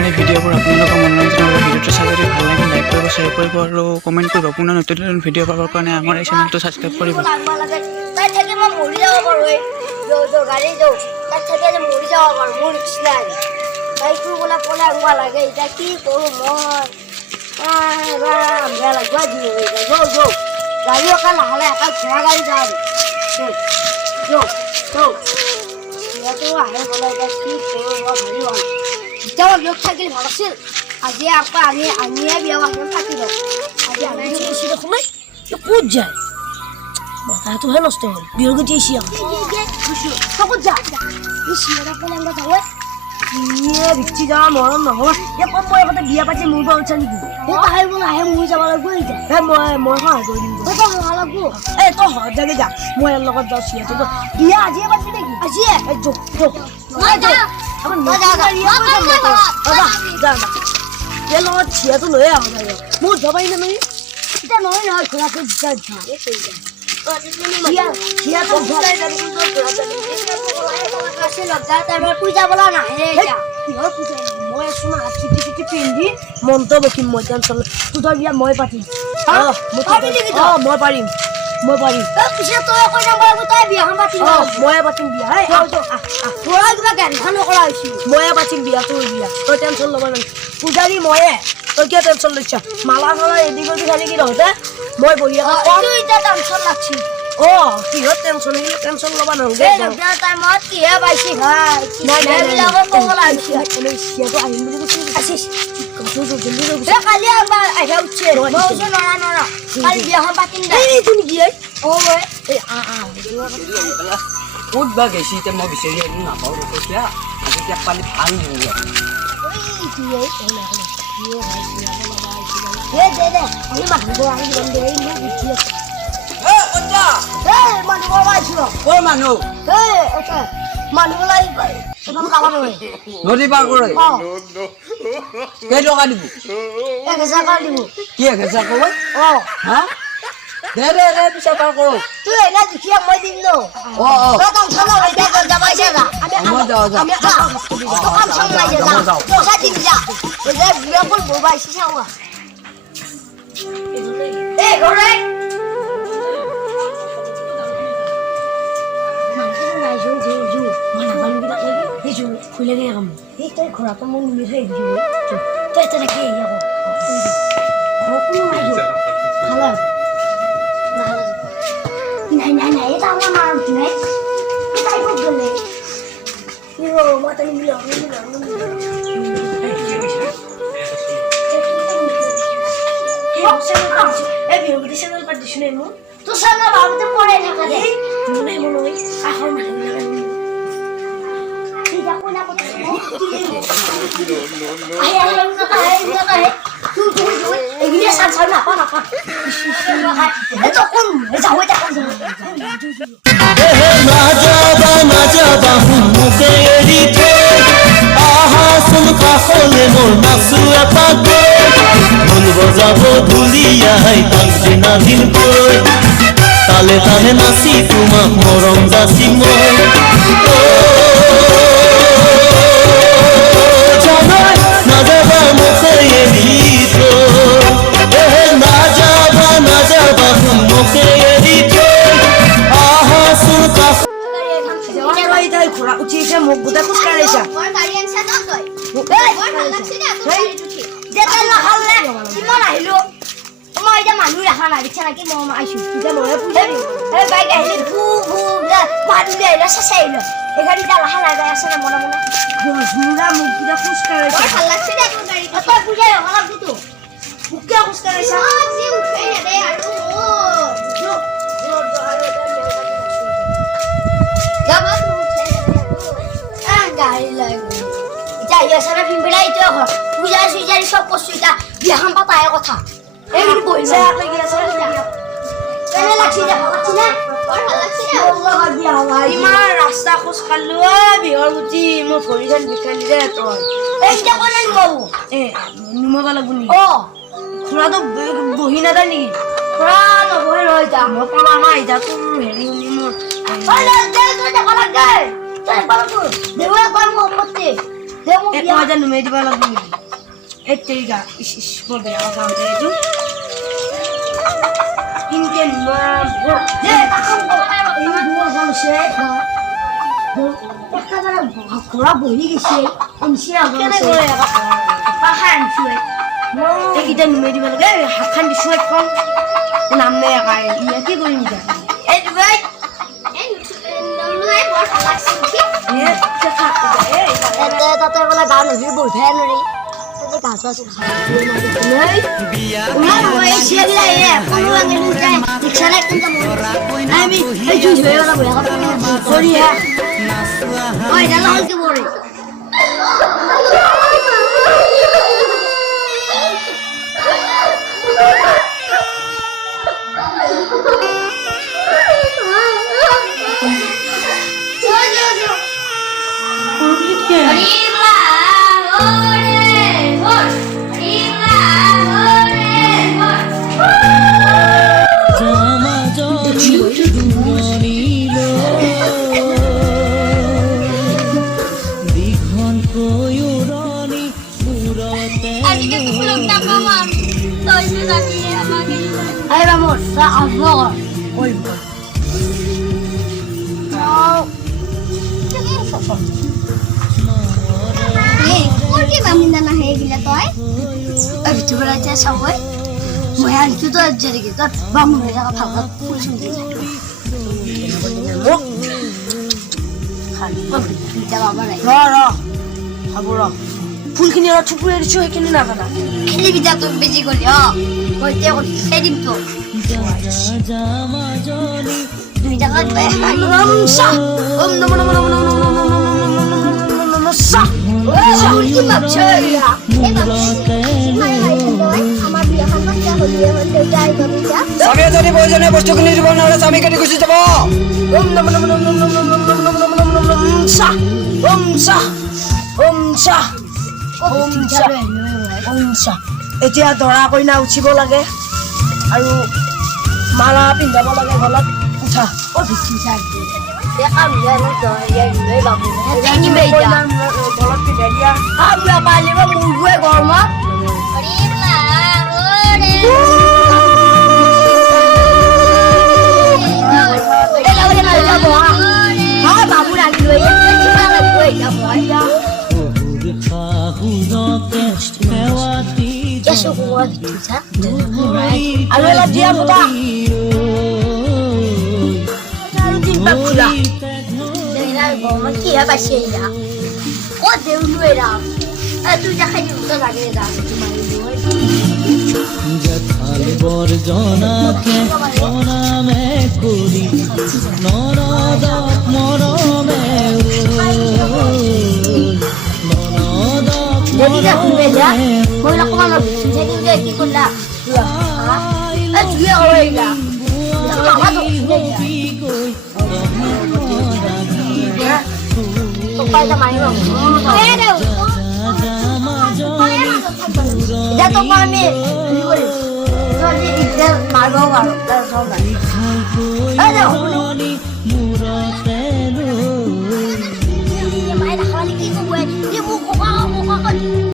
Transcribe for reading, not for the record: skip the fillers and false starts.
আমাৰ এই ভিডিঅ'বোৰ আপোনালোকৰ মনোৰঞ্জনৰ ভিডিঅ'টো চাই যদি ভাল লাগে লাইক কৰিব শ্বেয়াৰ কৰিব আৰু কমেণ্ট কৰিব পুনৰ নতুন নতুন ভিডিঅ' পাবৰ কাৰণে আমাৰ এই চেনেলটো ছাবস্ক্ৰাইব কৰিব লোক থাকিলে ভাল আছিল আজি আকৌ আমিয়ে বিয়া বান্ধি থাকি দিওঁ আজি আমি সোমাই ক'ত যায় বতাহটোহে নষ্ট হ'ল বিহুৰ গুটি আহিছে ক'ত যায় বিচি যাওঁ মৰম নহয় এই কম বয়সতে বিয়া পাতি মোৰ পৰা উঠা নেকি তাই বোলে আহে মোৰ যাব লাগিব এতিয়া মই সহায় কৰি দিম সহায় লাগিব এই তই সহায় জাগে যা মই ইয়াৰ লগত যাওঁ চিয়াটো বিয়া আজিয়ে পাতিবি নেকি আজিয়ে লগত চিয়াটো লৈয়ে আহো মোৰ যাবাই নহয় এতিয়া নহয় নহয় ঘোঁৰাটো মই আছো না চিটি পিন্ধি মন্ত্ৰ বকিম মই টেনচন তোৰ বিয়া মই পাতিম মই পাৰিম পিছে তই কৈ নাম্বাৰ তই বিয়াখন পাতিম ময়ে পাতিম বিয়া তোৰা কিবা গান নকৰা হৈছি ময়ে পাতিম বিয়া তোৰ বিয়া তই টেনচন ল'ব নালাগে পূজাৰী ময়ে তই কিয় টেনচন লৈছা মালা চালা ৰেডি কৰি খালি কি নহতে মই বহি টেনচন লাগছি কিহত টেনচন টেনচন ল'ব নালাগে টাইমত কিহে পাইছি আহিম বুলি কৈছে কালি আমাৰ আহে উঠছে নৰা কালি বিয়াখন পাতিম ক'ত বা গেছি এতিয়া মই বিচাৰি আহিলোঁ নাপাওঁ এতিয়া আজি এতিয়া পানী ভাল নদী পাৰ কৰে কেই টকা দিব 1000 টকা দিব কি 1000 কব হা দে পিছে পাৰ কৰো তুই এনে দেখিয়া মই দিম ন খুলে গে কাম তই ঘোঁৰাটো মোক নিমি থৈ দিবি তই তেনেকে খালা নাই এটা আমার মার উঠনে এটাই খুব গেলে ইও মাথা নিল এই ভিডিওটি চ্যানেল পার দিছ নাই মু তো সামনে বাবুতে পড়ে থাকা দে মনে মনে আহর মাথা লাগা ঠিক আছে না কত আই এগুলো সাল না পা এতো কোন যাও এটা কোন না যাবা মুখে এৰি থৈ আহা চোন কাষলে মোৰ নাচো এপাক মন বজাব ধুলিয়াই পাঁচদিনা দিন গৈ তালে তালে নাচি তোমাক মৰম যাচি মই জানাই নাযাবা মুখে এৰি থৈ নাযাবা মুখে এৰি থৈ আহা চোন কাষ ঘোড়া উঠিছে মুখ গোটা খোজ কাঢ়িছা কিমান আহিলো মই এতিয়া মানুহ দেখা নাই দেখিছা নাকি মই আহিছো এতিয়া মই পুজাৰী বাইক আহিলে মানুহ আহিলে চেঁচা আহিলে এখানে যা লাহে লাহে আছে না মনে মনে ঘোড়া মুখ গোটা খোজ কাঢ়িছা ভাল লাগছে দে তোৰ গাড়ী তই পুজাৰী হ'ব লাগতো মুখ কিয় খোজ কাঢ়িছা আজি উঠে দে আৰু যাবা গাড়ী লাগে এতিয়া ইয়াছানা ফিমবিলা এইটো ঘৰ পূজা সুজাৰি সব বস্তু এতিয়া বিয়াখন পাতাহে কথা এইটো বহিছে লাগি আছে কেনে লাগছি দে ভাল লাগছি না বৰ ভাল লাগছি দে বিয়া হয় ইমান ৰাস্তা খোজ কাঢ়লো বিহৰ গুটি মোৰ ভৰিখন বিষালি দে তই এইটা কোনে নিমু নিমব লাগব নি খুৰাটো বহি নাযায় নেকি খুৰা নবহে ৰৈ যা মই কলা নাই যা তোৰ হেৰি শুনি মোৰ তই যাব লাগে তই বাবু দেউয়া কম সম্পত্তি দে মোক বিয়া মই জানো মেই দিব লাগিব নেকি এই তেৰিকা ইস বৰ বেয়া কাম দে এইটো ইনকে নাম দে এই দুৰ গলছে একটা মানে ঘোড়া বহি গেছে ইনসি কেনে গলে পাখান ছুই এইটা মেই দিব লাগে হাতখান দিছুই কম নাম নে গায় ইয়া কি কৰিম যা এই ভাই তাতে বোলে গান নদী বহিহে নৰি গাছ আছে Ay, vamos, vamos. Oi. Por que vamos ainda na regra, toy? A vitória é essa, oi? Mulher, tudo é direito. Vamos ver a palavra. ফুলখিনি অলপ থুপুৰাই দিছো সেইখিনি নাজানা খেলি বিটা তো বেজি গলি মই তে কৰি খাই দিম তো দুই জায়গা ওম নমো নমো নমো নমো নমো নমো সা কি মাপছে আমার বিয়াখন বাচ্চা হলিয়ে হতে যাই তুমি যা স্বামী যদি বইজনে বস্তুখিনি দিব নহলে স্বামী কাটি গুচি যাব ওম নমো নমো নমো নমো নমো সা ওম সা ওম সা এতিয়া দৰা কইনা উঠিব লাগে আৰু মালা পিন্ধাব লাগে গলত উঠা গলত পিন্ধাই দিয়া পাৰিব মোৰবোৰে গৰমত বাবু লাগি লৈ আৰু অলপ দিয়া পুতা কিহে পাইছে এয়া ক'ত দেউ লৈ ৰাম তুই দেখাই দিম তো লাগে জথাল বৰ্জনাকে প্ৰণামে কৰি নৰদ মৰমে Jadi dah beda. Mau nak mana? Jadi dia ikut kula. Dia orang dah. Apa tu? Tupai sama ini. Ada. Dia tupai ni. Jadi dia malu malu. Ada.